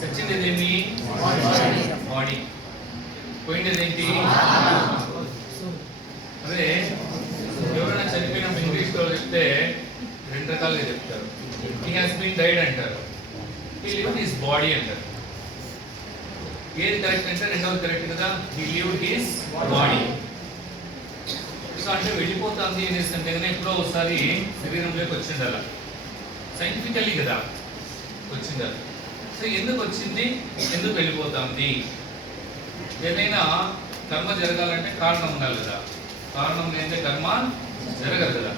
చచ్చింది ఏమి? బాడీ. పోయింది ఏంటి? అదే ఎవరైనా చనిపోయినప్పుడు ఇంగ్లీష్లో చెప్తే రెండు రకాలుగా చెప్తారు. హీ హాస్ బీన్ డైడ్ అంటారు, హీ లివ్డ్ హిస్ బాడీ అంటారు. ఏది కరెక్ట్ అంటే రెండవది కరెక్ట్ కదా, he lived his body. So అంటే వెళ్ళిపోతుంది అనేసి అంటే కానీ ఎప్పుడో ఒకసారి శరీరంలోకి వచ్చిండాల, సైంటిఫికల్లీ కదా వచ్చిండాలి. సో ఎందుకు వచ్చింది, ఎందుకు వెళ్ళిపోతుంది? ఏదైనా కర్మ జరగాలంటే కారణం ఉండాలి కదా, కారణం లేదంటే కర్మ జరగదు కదా.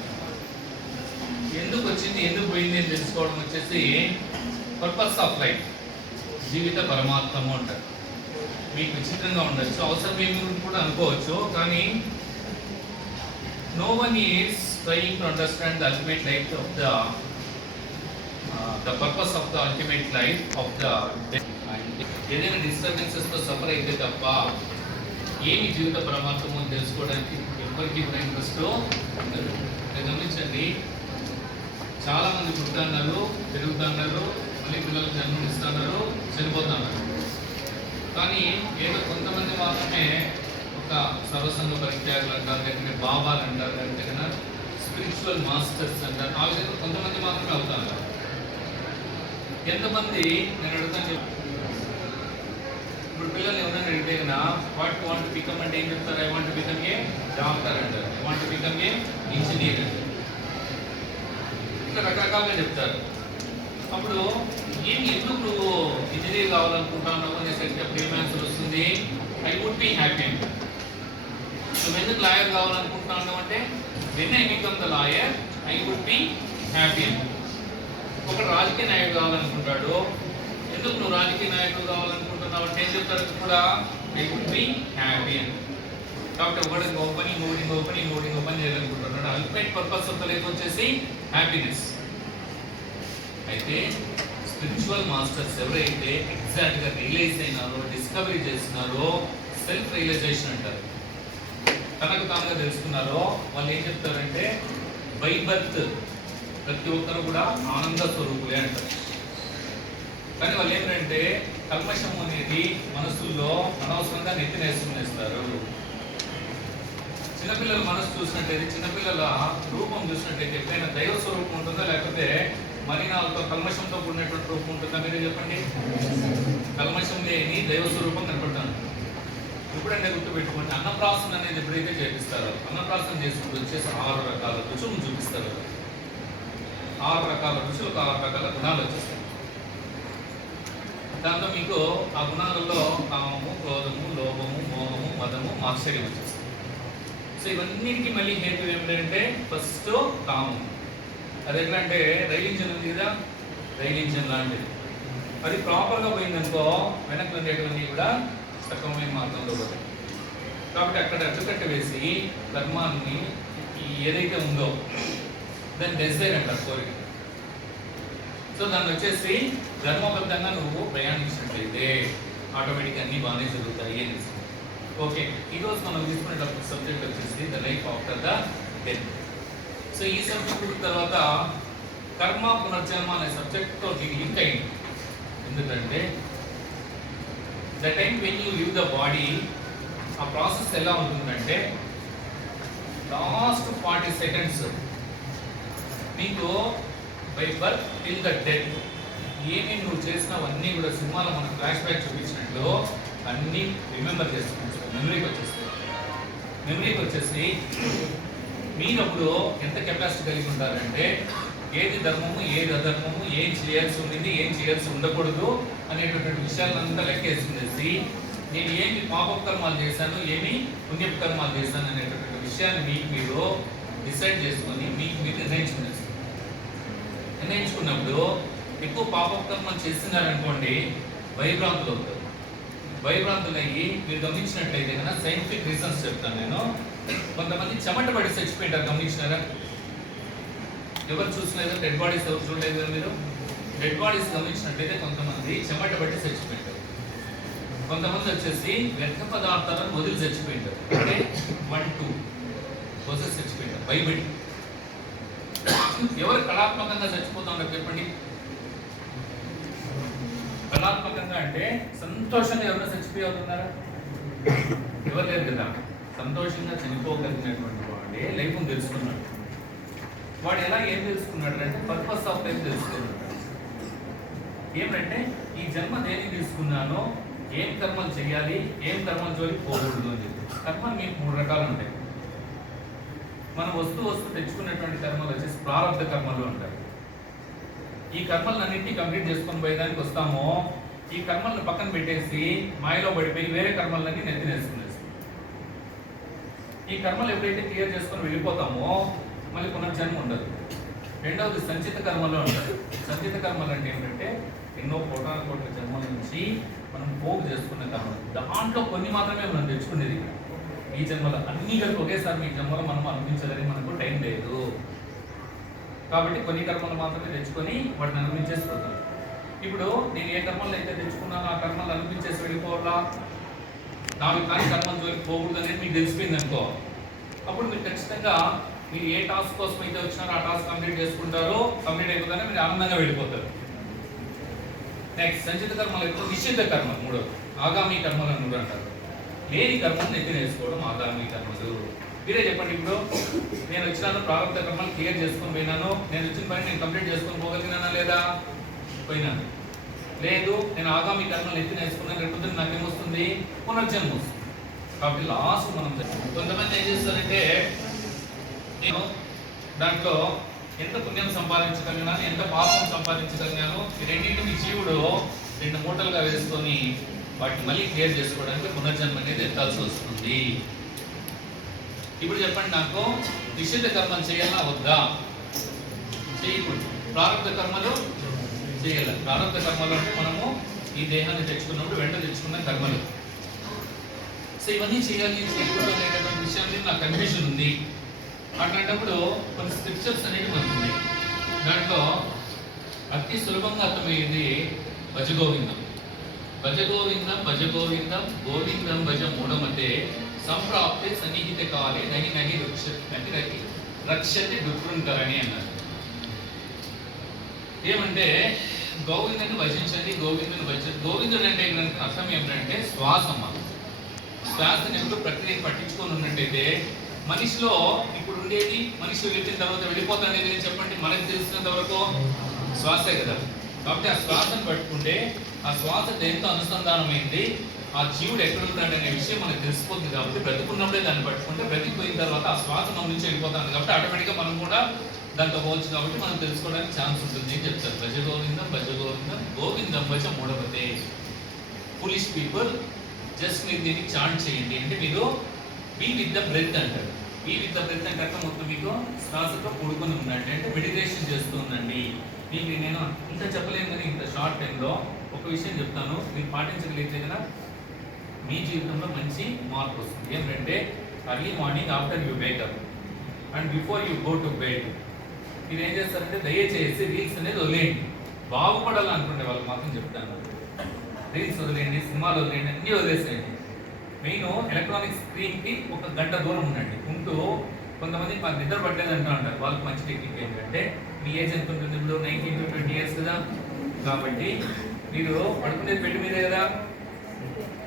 ఎందుకు వచ్చింది ఎందుకు పోయింది అని తెలుసుకోవడం వచ్చేసి పర్పస్ ఆఫ్ లైఫ్, జీవిత పరమార్థము అంటారు. మీకు విచిత్రంగా ఉండొచ్చు, అవసరం ఏమి కూడా అనుకోవచ్చు, కానీ no one is trying to understand the ultimate life of the purpose of the ultimate life of the death. ఏదైనా డిస్టర్బెన్సెస్ తో సఫర్ అయితే తప్ప ఏమి జీవిత పరమార్థము అని తెలుసుకోవడానికి ఎవరికి కూడా ఇంట్రెస్ట్ ఉండదు. గమనించండి, చాలా మంది పుడుతున్నారు, పెరుగుతున్నారు, మళ్ళీ పిల్లలకు జన్మనిస్తున్నారు, చనిపోతున్నారు. కానీ ఏదో కొంతమంది మాత్రమే ఒక సర్వసంగ పరిత్యాగులు అంటారు, లేకపోతే బాబాలు అంటారు, లేకపోతే స్పిరిచువల్ మాస్టర్స్ అంటారు. ఆ విధంగా కొంతమంది మాత్రమే అవుతారు. ఎంతమంది నేను అడుగుతాను, ఇప్పుడు పిల్లలు ఎవరైనా అడిగితే కన్నా వాట్ వాంట్ బికమ్ అంటే ఏం చెప్తారు? I want become a doctor అంటారు, I want become a engineer అంటారు, ఇట్లా రకరకాలుగా చెప్తారు. అప్పుడు ఏమి ఎందుకు నువ్వు ఇంజనీర్ కావాలనుకుంటున్నావు అనేసరికి అప్పుడు ఏం ఆన్సర్ వస్తుంది? ఐ వుడ్ బి హ్యాపీ అంట. నువ్వు ఎందుకు లాయర్ కావాలనుకుంటున్నావు అంటే when I become the lawyer I would be happy అంట. ఒకడు రాజకీయ నాయకుడు కావాలనుకుంటాడు, ఎందుకు నువ్వు రాజకీయ నాయకుడు కావాలనుకుంటున్నావు అంటే ఏం చెప్తారు కూడా? ఐ వుడ్ బి హ్యాపీ అంట. కాబట్టి ఒకటి ఓపెన్ చేయాలనుకుంటున్నాడు. Ultimate purpose of the life వచ్చేసి హ్యాపీనెస్. అయితే స్పిరిచువల్ మాస్టర్స్ ఎవరైతే ఎగ్జాక్ట్గా రియలైజ్ అయినారో, డిస్కవరీ చేస్తున్నారో, సెల్ఫ్ రియలైజేషన్ అంటారు, తనకు తానుగా తెలుసుకున్నారో, వాళ్ళు ఏం చెప్తారంటే బై బర్త్ ప్రతి ఒక్కరు కూడా ఆనంద స్వరూపులే అంటారు. కానీ వాళ్ళు ఏంటంటే కల్మషం అనేది మనసుల్లో అనవసరంగా నెత్తినేసుకునేస్తారు. చిన్నపిల్లల మనసు చూసినట్టయితే, చిన్నపిల్లల రూపం చూసినట్టయితే ఎప్పుడైనా దైవ స్వరూపం ఉంటుందా, లేకపోతే మలినాలతో కల్మషంతో కూడినటువంటి రూపం ఉంటుందా? మీరే చెప్పండి. కల్మషం లేని దైవ స్వరూపం కనపడతాను. ఎప్పుడంటే గుర్తుపెట్టుకోండి, అన్నప్రాసన అనేది ఎప్పుడైతే చేపిస్తారో, అన్నప్రాసన చేసినప్పుడు వచ్చేసి 6 రకాల రుచులను చూపిస్తారు. 6 రకాల రుచులకు 6 రకాల గుణాలు వచ్చేస్తాయి. దాంతో మీకు ఆ గుణాలలో కామము, క్రోధము, లోభము, మోహము, మదము, మాత్సర్యం వచ్చేస్తాయి. సో ఇవన్నిటికీ మళ్ళీ హేతు ఏమిటంటే ఫస్ట్ కామం. అది ఎట్లా అంటే రైలు ఇంజన్ ఉంది కదా, రైలు ఇంజన్ లాంటిది. అది ప్రాపర్గా పోయిందనుకో వెనక్కి ఉండేటివన్నీ కూడా సక్రమమైన మార్గంలో పోతాయి. కాబట్టి అక్కడ అడ్డుకట్ట వేసి ధర్మాన్ని ఏదైతే ఉందో దాన్ని డిజైర్ అంటారు, కోరిక. సో దాన్ని వచ్చేసి ధర్మబద్ధంగా నువ్వు ప్రయాణించినట్లయితే ఆటోమేటిక్గా అన్నీ బాగానే జరుగుతాయి అనేసి. ఓకే, ఈరోజు మనం తీసుకునే సబ్జెక్ట్ వచ్చేసి the life after the death. So ఈ సబ్జెక్ట్ తర్వాత కర్మ పునర్జన్మ అనే సబ్జెక్ట్తో లింక్ అయింది. ఎందుకంటే the time when you live the body, ఆ ప్రాసెస్ ఎలా ఉంటుందంటే లాస్ట్ 40 సెకండ్స్ నీకు by birth till the death ఏమి నువ్వు చేసినవన్నీ కూడా సినిమాలో మన ఫ్లాష్ బ్యాక్ చూపించినట్లు అన్నీ రిమెంబర్ చేసుకుంటాం, మెమరీకి వచ్చేసి మీరప్పుడు ఎంత కెపాసిటీ కలిగి ఉంటారంటే ఏది ధర్మము, ఏది అధర్మము, ఏం చేయాల్సి ఉండింది, ఏం చేయాల్సి ఉండకూడదు అనేటటువంటి విషయాలంతా లెక్కేసుకునేసి నేను ఏమి పాపకర్మాలు చేశాను, ఏమి పుణ్యకర్మాలు చేశాను అనేటటువంటి విషయాన్ని మీకు మీరు డిసైడ్ చేసుకొని మీకు మీరు నిర్ణయించుకున్నప్పుడు ఎక్కువ పాపకర్మలు చేస్తున్నారనుకోండి భయభ్రాంతులు అవుతారు. భయభ్రాంతులు అయ్యి మీరు గమనించినట్లయితే కన్నా సైంటిఫిక్ రీజన్స్ చెప్తాను నేను. కొంతమంది చెమట పడి చచ్చిపోయింటారు, గమనించినారా? ఎవరు చూసలేదు? డెడ్ బాడీస్ ఎవరు చూడలేదు కదా మీరు? డెడ్ బాడీస్ గమనించినట్లయితే కొంతమంది చెమట పట్టి చచ్చిపోయింటారు, కొంతమంది వచ్చేసి వ్యర్థ పదార్థాలను వదిలి చచ్చిపోయింటారు. అంటే 1-2 రోజెస్ చచ్చిపోయింటారు భయపడి. ఎవరు కళాత్మకంగా చచ్చిపోతా ఉంటారు చెప్పండి? కళాత్మకంగా విధంగా అంటే సంతోషంగా ఎవరైనా చచ్చిపోయి అవుతున్నారా? ఎవరు లేరు కదా. సంతోషంగా చనిపోగలిగినటువంటి వాడే లైఫ్ని తెలుసుకున్నాడు. వాడు ఎలా ఏం తెలుసుకున్నాడు అంటే పర్పస్ ఆఫ్ లైఫ్ తెలుసుకున్నాడు. ఏమంటే ఈ జన్మ దేనికి తీసుకున్నానో, ఏం కర్మలు చేయాలి, ఏం కర్మలు జోలికి పోకూడదు అని చెప్పి. కర్మలు మీకు 3 రకాలు ఉంటాయి. మనం వస్తూ తెచ్చుకున్నటువంటి కర్మలు వచ్చేసి ప్రారంభ కర్మలు అంటారు. ఈ కర్మలన్నింటినీ కంప్లీట్ చేసుకొని పోయేదానికి వస్తామో, ఈ కర్మలను పక్కన పెట్టేసి మాయలో పడిపోయి వేరే కర్మలన్నీ నెత్తినేసుకునేస్తాం. ఈ కర్మలు ఎప్పుడైతే క్లియర్ చేసుకొని వెళ్ళిపోతామో మళ్ళీ పునర్జన్మ ఉండదు. రెండవది సంచిత కర్మలు అంటారు. సంచిత కర్మలు అంటే ఏంటంటే ఎన్నో కోట్ల జన్మల నుంచి మనం పోగు చేసుకున్న కర్మలు. దాంట్లో కొన్ని మాత్రమే మనం తెచ్చుకునేది. ఈ జన్మలో అన్ని కలిపి ఒకేసారి మీ జన్మలో మనం అనుభవించాలని మనకు టైం లేదు. కాబట్టి కొన్ని కర్మలు మాత్రమే తెచ్చుకొని వాటిని అనుభవించేసిపోతాం. ఇప్పుడు నేను ఏ కర్మలు అయితే తెచ్చుకున్నానో ఆ కర్మలు అనుభవించేసి వెళ్ళిపోవాలా, నావి కానీ కర్మలు జోలికి పోకూడదు అనేది మీకు తెలిసిపోయింది అనుకో. అప్పుడు మీరు ఖచ్చితంగా మీరు ఏ టాస్క్ కోసం అయితే వచ్చినారో ఆ టాస్క్ కంప్లీట్ చేసుకుంటారో, కంప్లీట్ అయిపోతానే మీరు ఆనందంగా వెళ్ళిపోతారు. నెక్స్ట్ సంచిత కర్మలు అయితే నిశ్చిత కర్మలు. 3 ఆగామి కర్మలు అని కూడా అంటారు. లేని కర్మలు నెత్తి నేర్చుకోవడం ఆగామి కర్మలు. మీరే చెప్పండి. ఇప్పుడు నేను వచ్చినాను, ప్రారంభ కర్మలు క్లియర్ చేసుకొని పోయినాను, నేను వచ్చిన పని నేను కంప్లీట్ చేసుకొని పోగలిగినానా లేదా? పోయినాను. లేదు, నేను ఆగామి కర్మలు నెత్తి నేర్చుకున్నాను, రేపు నాకేమొస్తుంది? పునర్జన్మ వస్తుంది. కాబట్టి లాస్ట్ మనం కొంతమంది ఏం చేస్తారంటే నేను దాంట్లో ఎంత పుణ్యం సంపాదించగలిగినాను, ఎంత పాపం సంపాదించగలిగాను, ఈ రెండింటిని జీవుడు 2 మూటలుగా వేసుకొని వాటిని మళ్ళీ క్లియర్ చేసుకోవడానికి పునర్జన్మ అనేది ఎత్తాల్సి వస్తుంది. ఇప్పుడు చెప్పండి, నాకు నిషిద్ధ కర్మలు చేయాలా వద్దా? చేయకూడదు. ప్రారంభ కర్మలు చేయాలి. ప్రారంభ కర్మలు అంటే మనము ఈ దేహాన్ని తెచ్చుకున్నప్పుడు వెంట తెచ్చుకున్న కర్మలు. సో ఇవన్నీ చేయాలి, చేయకూడదు అనేటటువంటి విషయం మీద నాకు కన్ఫ్యూజన్ ఉంది. అట్లాంటప్పుడు కొన్ని స్క్రిప్చర్స్ అనేవి మనకు ఉన్నాయి. దాంట్లో అతి సులభంగా అర్థమయ్యేది భజగోవిందం. భజగోవిందం భజగోవిందం గోవిందం భజ మూఢమతే సంప్రాప్తే సన్నిహిత కాలే నహి నహి రక్షతి దుఃఖంకరణి అన్నారు. ఏమంటే గోవిందుని భజించండి, గోవిందుని భజించండి. గోవిందుడు అంటే అర్థం ఏమిటంటే శ్వాసమ్మ. శ్వాసను ఎప్పుడు ప్రక్రియ పట్టించుకొని ఉన్నట్టయితే మనిషిలో ఇప్పుడు ఉండేది, మనిషి వెళ్ళిన తర్వాత వెళ్ళిపోతానేది ఏం చెప్పండి, మనకు తెలిసినంత వరకు శ్వాసే కదా. కాబట్టి ఆ శ్వాసను పట్టుకుంటే ఆ శ్వాస దేంతో అనుసంధానమైంది, ఆ జీవుడు ఎక్కడ ఉంటాడు అనే విషయం మనకు తెలిసిపోతుంది. కాబట్టి బ్రతుకున్నప్పుడే దాన్ని పట్టుకుంటే బ్రతికిపోయిన తర్వాత ఆ శ్వాస మన నుంచి వెళ్ళిపోతుంది. కాబట్టి ఆటోమేటిక్గా మనం కూడా దాంతో పోవచ్చు. కాబట్టి మనం తెలుసుకోవడానికి ఛాన్స్ ఉంటుంది అని చెప్తారు. భజ గోవిందం గోవిందం భజ మూఢమతే. ఫులిష్ పీపుల్ జస్ట్ మీరు దీన్ని చాంట్ చేయండి. అంటే మీరు బీ విత్ ద బ్రెత్ అంటారు. బీ విత్ ద బ్రెత్ అంటే అర్థం మొత్తం మీకు శ్వాసతో కూడుకొని ఉండండి, అంటే మెడిటేషన్ చేస్తూ ఉండండి. మీకు నేను ఇంత చెప్పలేను కానీ ఇంత షార్ట్ టైంలో ఒక విషయం చెప్తాను, మీరు పాటించగలిగితే కదా మీ జీవితంలో మంచి మార్పు వస్తుంది. ఏమిటంటే early morning after you wake up and before you go to bed మీరు ఏం చేస్తారంటే దయచేసి రీల్స్ అనేది వదిలేయండి. బాగుపడాలనుకునే వాళ్ళకి మాత్రం చెప్తాను, రీల్స్ వదిలేయండి, సినిమాలు వదిలేయండి, అన్నీ వదిలేసేయండి. మెయిన్ ఎలక్ట్రానిక్ స్క్రీన్కి 1 గంట దూరం ఉండండి. ఉంటూ కొంతమంది మాకు నిద్ర పట్టలేదు అంటూ ఉంటారు. వాళ్ళకి మంచి టెక్నిక్ ఏంటంటే మీ ఏజ్ ఎంత ఉంటుంది? ఇప్పుడు 19 to 20 years కదా. కాబట్టి మీరు పడుకునేది బెడ్ మీదే కదా.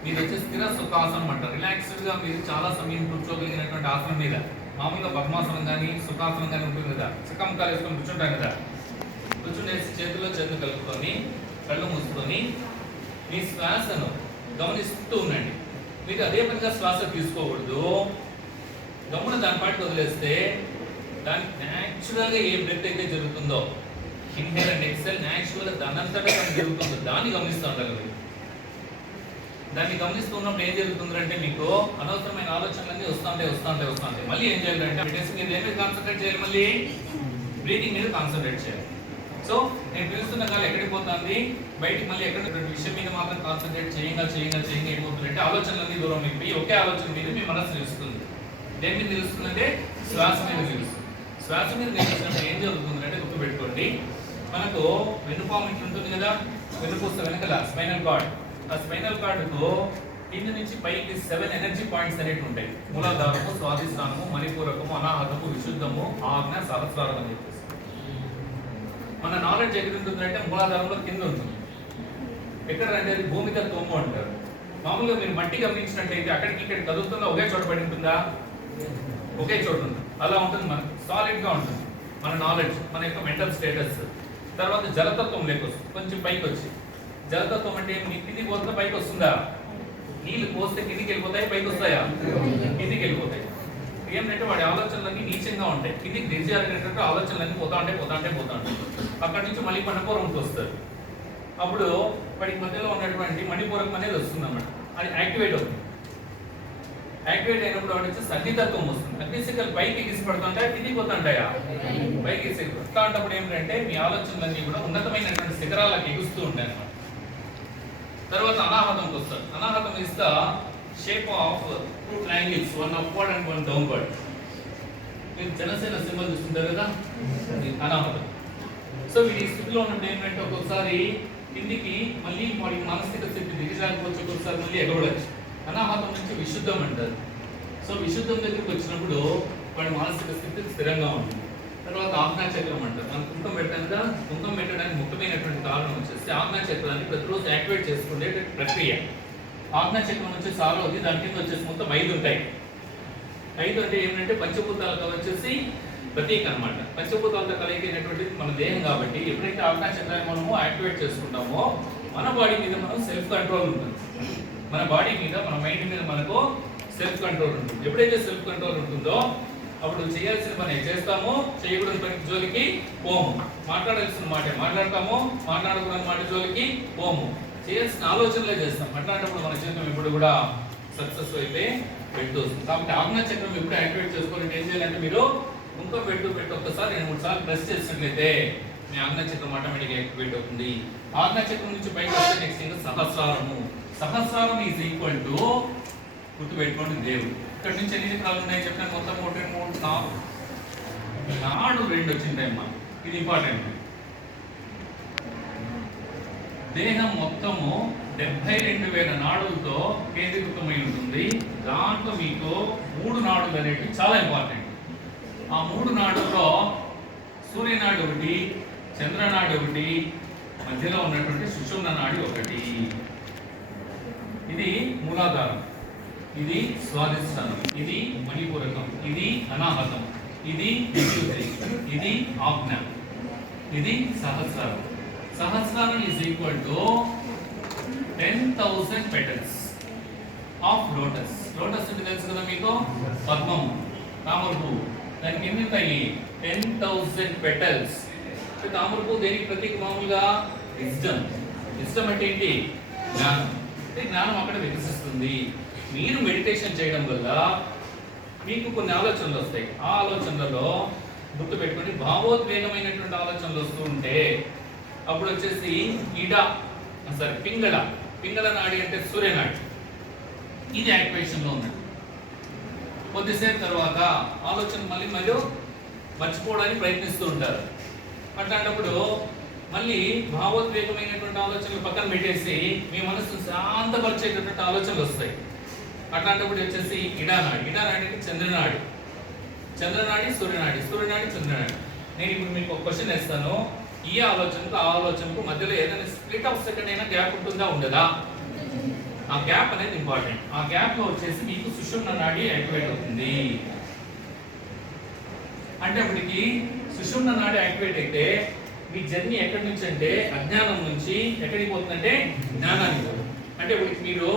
మీరు వచ్చే స్థిర సుఖాసనం అంటారు. రిలాక్స్డ్గా మీరు చాలా సమయం కూర్చోగలిగినటువంటి ఆసనం మీద. మామూలుగా పద్మాసనం కానీ సుఖాసనం కానీ ఉంటుంది కదా, సుఖంకాలు వేసుకొని కూర్చుంటాం కదా. కూర్చునేసి చేతుల్లో చేతులు కలుపుకొని కళ్ళు మూసుకొని మీ శ్వాసను గమనిస్తూ ఉండండి. మీరు అదే పనిగా శ్వాస తీసుకోకూడదు. గమ్మున దాని పాటికి వదిలేస్తే దానికి న్యాచురల్గా ఏ బ్రెత్ అయితే జరుగుతుందో, ఇన్హేల్ అండ్ ఎక్సెల్ న్యాచురల్గా దానంతటా జరుగుతుందో దాన్ని గమనిస్తూ ఉండాలి. మీరు దాన్ని గమనిస్తూ ఉన్నప్పుడు ఏం జరుగుతుందంటే మీకు అనవసరమైన ఆలోచనలన్నీ వస్తుంటాయి. మళ్ళీ ఏం చేయాలంటే మెడిటేషన్ మీద ఏమి కాన్సన్ట్రేట్ చేయాలి, మళ్ళీ బ్రీతింగ్ మీద కాన్సన్ట్రేట్ చేయాలి. సో నేను పిలుస్తున్న కాలం ఎక్కడికి పోతుంది, బయటికి మళ్ళీ ఎక్కడ విషయం మీద మాత్రం కాన్సన్ట్రేట్ చేయంగా ఏమవుతుందంటే ఆలోచనలన్నీ దూరం అయిపోయి ఒకే ఆలోచన మీద మీ మనసు నిలుస్తుంది. దేని మీద నిలుస్తుందంటే శ్వాస మీద నిలుస్తుంది. శ్వాస మీద నిలిచినప్పుడు ఏం జరుగుతుందంటే గుర్తుపెట్టుకోండి, మనకు వెన్నుపాము ఇట్లా ఉంటుంది కదా, వెన్నుపూస వెనకాల స్పైనల్ కార్డ్. ఆ స్పైనల్ కార్డుకు కింద నుంచి పైకి 7 ఎనర్జీ పాయింట్స్ అనేవి ఉంటాయి. మూలాధారము, స్వాధిష్టానము, మణిపూరకము, అనాహతము, విశుద్ధము, ఆజ్ఞ, సహస్రారం అని చెప్పేసి. మన నాలెడ్జ్ ఎక్కడ ఉంటుందంటే మూలాధారంలో కింద ఉంటుంది. ఎక్కడ అంటే అది భూమి తత్వము అంటారు. మామూలుగా మీరు మట్టి గమనించినట్లయితే అక్కడికి ఇక్కడ కదులుతుందా, ఒకే చోట పడి ఉంటుందా? ఒకే చోట ఉంటుంది. అలా ఉంటుంది, మనకు సాలిడ్ గా ఉంటుంది మన నాలెడ్జ్, మన యొక్క మెంటల్ స్టేటస్. తర్వాత జలతత్వం లేకొస్తుంది, కొంచెం పైకి వచ్చి. జలతత్వం అంటే మీ కిందికి పోతుందా, పైకి వస్తుందా? నీళ్ళు పోస్తే కిందికి వెళ్ళిపోతాయి, పైకి వస్తాయా? కిందికి వెళ్ళిపోతాయి. ఏంటంటే వాడి ఆలోచనలన్నీ నీచంగా ఉంటాయి, కిందికి దిగజారినటువంటి ఆలోచనలన్నీ పోతా ఉంటాయి. అక్కడి నుంచి మళ్ళీ మణిపూరంకి వస్తారు. అప్పుడు వాడికి మధ్యలో ఉన్నటువంటి మణిపూరం అనేది వస్తుంది అన్నమాట. అది యాక్టివేట్ అవుతుంది. యాక్టివేట్ అయినప్పుడు వాడి వచ్చి అగ్నితత్వం వస్తుంది. అగ్నిశిఖలు పైకి ఎగిసిపడుతుంటాయా, కిందికి పోతుంటాయా? పైకి ఎగిసి. అట్లాంటప్పుడు ఏంటంటే మీ ఆలోచనలన్నీ కూడా ఉన్నతమైనటువంటి శిఖరాలకు ఎగుస్తూ ఉంటాయి అన్నమాట. తర్వాత అనాహతంకి వస్తారు. Anahata is the shape of two triangles, one upward and one downward. మీరు జనసేన సింబల్ చూస్తుంటారు కదా, అనాహతం. సో వీడి స్థితిలో ఉన్నప్పుడు ఏంటంటే ఒక్కొక్కసారి కిందికి మళ్ళీ వాడి మానసిక స్థితి దిగజారిపోవచ్చు, ఒక్కొక్కసారి మళ్ళీ ఎగబడచ్చు. అనాహతం నుంచి విశుద్ధం అంటారు. సో విశుద్ధం దగ్గరికి వచ్చినప్పుడు వాడి మానసిక స్థితి స్థిరంగా ఉంటుంది. తర్వాత ఆజ్ఞాచక్రం అంటారు. మనం కుంకం పెట్టాను కదా, కుంకం పెట్టడానికి ముఖ్యమైనటువంటి కారణం వచ్చేసి ఆజ్ఞాచక్రాన్ని ప్రతిరోజు యాక్టివేట్ చేసుకునే ప్రక్రియ. ఆజ్ఞాచక్రం వచ్చేసి ఆరోది, దాని కింద వచ్చేసి మొత్తం 5 ఉంటాయి. 5 అంటే ఏంటంటే పంచభూతాలకు వచ్చేసి ప్రతీక అనమాట. పంచభూతాలతో కలిగినటువంటిది మన దేహం కాబట్టి ఎప్పుడైతే ఆజ్ఞాచక్రాన్ని మనము యాక్టివేట్ చేసుకుంటామో మన బాడీ మీద మనం సెల్ఫ్ కంట్రోల్ ఉంటుంది. మన బాడీ మీద, మన మైండ్ మీద మనకు సెల్ఫ్ కంట్రోల్ ఉంటుంది. ఎప్పుడైతే సెల్ఫ్ కంట్రోల్ ఉంటుందో అప్పుడు చేయాల్సిన పని చేస్తాము, చేయకూడని పని జోలికి పోము. మాట్లాడాల్సిన మాట మాట్లాడతాము, మాట్లాడకూడని మాట జోలికి పోము. చేయాల్సిన ఆలోచనలే చేస్తాం. అట్లాంటప్పుడు మన జీవితం ఎప్పుడు కూడా సక్సెస్ అయిపోయి పెడుతూ వస్తుంది. కాబట్టి ఆజ్ఞాచక్రం ఎప్పుడు యాక్టివేట్ చేసుకోవాలంటే ఏం చేయాలంటే మీరు కుంకం పెట్టు ఒక్కసారి 2-3 సార్లు ప్రెస్ చేసినట్లయితే మీ ఆజ్ఞాచక్రం ఆటోమేటిక్గా యాక్టివేట్ అవుతుంది. ఆజ్ఞాచక్రం నుంచి పైకి వస్తే నెక్స్ట్ ఇంకా సహస్రారము. సహస్రారం ఈజ్ ఈక్వల్ టు, గుర్తుపెట్టుకోండి, దేవుడు. ఇక్కడ నుంచి ఎన్ని చక్రాలు ఉన్నాయి చెప్పిన మొత్తం 1, 2, 3, 4 2 వచ్చిందమ్మా. ఇది ఇంపార్టెంట్. దేహం మొత్తము 72,000 నాడులతో కేంద్రీకృతమై ఉంటుంది. దాంట్లో మీకు 3 నాడులు అనేవి చాలా ఇంపార్టెంట్. ఆ 3 నాడుల్లో సూర్యనాడి ఒకటి, చంద్రనాడి ఒకటి, మధ్యలో ఉన్నటువంటి సుషుమ్న నాడి ఒకటి. ఇది మూలాధారం, ఇది స్వాదిష్టానం, ఇది మణిపూరకం, ఇది అనాహతం, ఇది విద్యుత్రి, ఇది ఆజ్ఞ, ఇది Sahasrara. Sahasrara is equal to 10,000 petals of lotus. Lotus అంటే తెలుసు కదా మీకు, పద్మము, తామర పువ్వు. దానికి ఎన్ని ఉంటాయి? 10,000 petals. తామర పువ్వు దేనికి ప్రతీక? మామూలుగా విజ్డమ్. విజ్డమ్ అంటే ఏంటి? జ్ఞానం. జ్ఞానం అక్కడ వికసిస్తుంది. మీరు మెడిటేషన్ చేయడం వల్ల మీకు కొన్ని ఆలోచనలు వస్తాయి. ఆ ఆలోచనలలో గుర్తుపెట్టుకొని భావోద్వేగమైనటువంటి ఆలోచనలు వస్తూ ఉంటే అప్పుడు వచ్చేసి పింగళ నాడి అంటే సూర్యనాడి, ఇది యాక్టివేషన్లో ఉంది. కొద్దిసేపు తర్వాత ఆలోచన మళ్ళీ మర్చిపోవడానికి ప్రయత్నిస్తూ ఉంటారు. అట్లాంటప్పుడు మళ్ళీ భావోద్వేగమైనటువంటి ఆలోచనలు పక్కన పెట్టేసి మీ మనసు శాంతపరిచేటటువంటి ఆలోచనలు వస్తాయి. అట్లాంటప్పుడు వచ్చేసి ఇడానాడి అంటే చంద్రనాడి, సూర్యనాడి, చంద్రనాడి. నేను ఇప్పుడు మీకు ఒక క్వశ్చన్ వేస్తాను. ఈ ఆలోచనకు ఆ ఆలోచనకు మధ్యలో ఏదైనా స్ప్లిట్ ఆఫ్ సెకండ్ అయినా గ్యాప్ ఉంటుందా, ఉండదా? ఆ గ్యాప్ అనేది ఇంపార్టెంట్. ఆ గ్యాప్ లో వచ్చేసి మీకు సుషుమ్న నాడి యాక్టివేట్ అవుతుంది. అంటే అప్పటికి సుషుమ్న నాడి యాక్టివేట్ అయితే మీ జర్నీ ఎక్కడి నుంచి అంటే అజ్ఞానం నుంచి ఎక్కడికి పోతుందంటే జ్ఞానానికి పోతుంది. అంటే ఇప్పుడు మీరు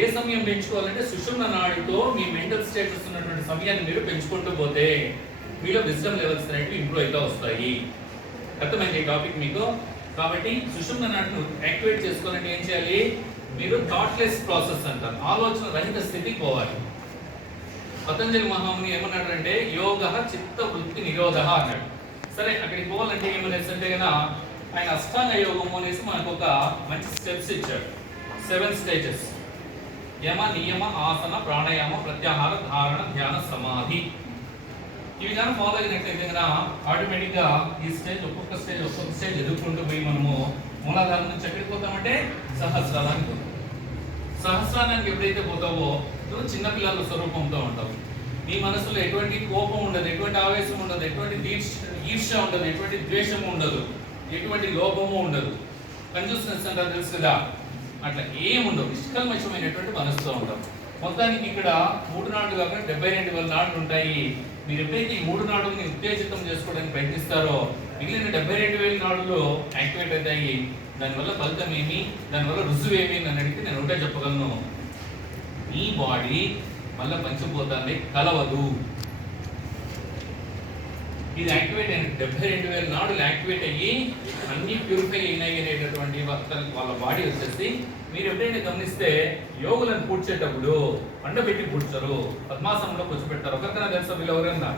ఏ సమయం పెంచుకోవాలంటే సుషుమ్న నాడితో మీ మెంటల్ స్టేటస్ ఉన్నటువంటి సమయాన్ని మీరు పెంచుకుంటూ పోతే మీలో విజ్డమ్ లెవెల్స్ అనేవి ఇంప్రూవ్ అవుతూ వస్తాయి. అర్థమైంది ఈ టాపిక్ మీకు? కాబట్టి సుషుమ్న నాడిని యాక్టివేట్ చేసుకోవాలంటే ఏం చేయాలి? మీరు థాట్లెస్ ప్రాసెస్ అంటారు, ఆలోచన రహిత స్థితికి పోవాలి. పతంజలి మహాముని ఏమన్నాడంటే యోగ చిత్త వృత్తి నిరోధ అన్నాడు. సరే, అక్కడికి పోవాలంటే ఏమనేసి అంటే కదా ఆయన అష్టాంగ యోగం అనేసి మనకు ఒక మంచి స్టెప్స్ ఇచ్చాడు. 7 స్టేజెస్: యమ, నియమ, ఆసన, ప్రాణాయామ, ప్రత్యాహార, ధారణ, ధ్యాన, సమాధి. ఇవి కానీ ఫాలో అయినట్లయితే కదా ఆటోమేటిక్గా ఈ స్టేజ్ ఒక్కొక్క స్టేజ్ ఎదుర్కొంటూ పోయి మనము మూలాధారం నుంచి ఎక్కడికి పోతామంటే సహస్రానికి పోతాం. సహస్రానికి ఎప్పుడైతే పోతావో నువ్వు చిన్నపిల్లల స్వరూపంతో ఉంటావు. నీ మనసులో ఎటువంటి కోపం ఉండదు, ఎటువంటి ఆవేశం ఉండదు, ఎటువంటి ఈర్ష్య ఉండదు, ఎటువంటి ద్వేషము ఉండదు, ఎటువంటి లోపము ఉండదు. కన్ఫ్యూజ్నెస్ అంటారు తెలుసు కదా, అట్లా ఏముండవు, నిష్కల్మషమైనటువంటి మనసుతో ఉంటాం. మొత్తానికి ఇక్కడ 3 నాడులు కాకుండా 72,000 నాడులు ఉంటాయి. మీరు ఎప్పుడైతే ఈ 3 నాడుల్ని ఉత్తేజితం చేసుకోవడానికి ప్రయత్నిస్తారో మిగిలిన 72,000 నాడులు యాక్టివేట్ అవుతాయి. దానివల్ల ఫలితం ఏమి, దానివల్ల రుజువు ఏమి అని అడిగితే నేను ఒకటే చెప్పగలను, మీ బాడీ మళ్ళీ పంచిపోతాన్ని కలవదు. ఇది యాక్టివేట్ అయిన 72,000 నాడులు యాక్టివేట్ అయ్యి అన్ని ప్యూరిఫై అయినాయి అనేటటువంటి వాళ్ళ బాడీ వచ్చేసి, మీరు ఎప్పుడైనా గమనిస్తే యోగులను పూడ్చేటప్పుడు పండబెట్టి పూడ్చరు, పద్మాసనంలో కూర్చోబెడతారు. ఒకరికైనా తెలుసా వీళ్ళు ఎవరైనా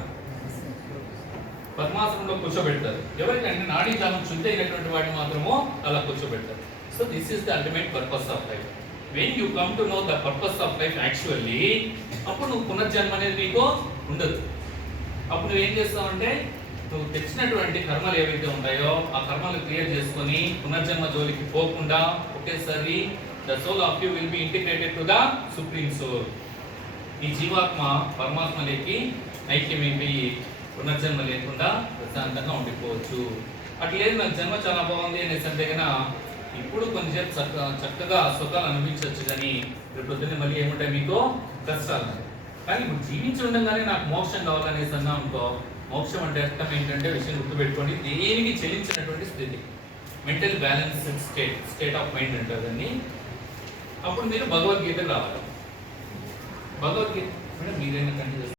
పద్మాసనంలో కూర్చోబెడతారు. ఎవరికంటే నాడీ జాలం శుద్ధి అయినటువంటి వాడిని మాత్రమో అలా కూర్చోబెడతారు. So this is the ultimate purpose of life. When you come to know the purpose of life actually, అప్పుడు నువ్వు పునర్జన్మ అనేది నీకు ఉండదు. అప్పుడు నువ్వేం చేస్తావంటే నువ్వు తెచ్చినటువంటి కర్మలు ఏవైతే ఉంటాయో ఆ కర్మలు క్లియర్ చేసుకొని పునర్జన్మ జోలికి పోకుండా ఒకేసారి the soul of you will be integrated to the supreme soul. ఈ జీవాత్మ పరమాత్మలోకి ఐక్యమైపోయి పునర్జన్మ లేకుండా ప్రశాంతంగా ఉండిపోవచ్చు. అట్లేదు నాకు జన్మ చాలా బాగుంది అనేసి అంటే కన్నా ఇప్పుడు కొంచెంసేపు చక్కగా సుఖాలు అనిపించవచ్చు, కానీ రేపు పొద్దున్నే మళ్ళీ ఏముంటాయి మీకు కష్టాలు. కానీ ఇప్పుడు జీవించి ఉండగానే నాకు మోక్షం కావాలనేసి అన్నా అనుకో, మోక్షం అంటే అర్థం ఏంటంటే విషయం గుర్తుపెట్టుకోండి, దేనికి చెల్లించినటువంటి స్థితి, mental balance state of mind అంటారు దాన్ని. అప్పుడు మీరు భగవద్గీతకు రావాలి. భగవద్గీత మీరైనా కంటిన్యూ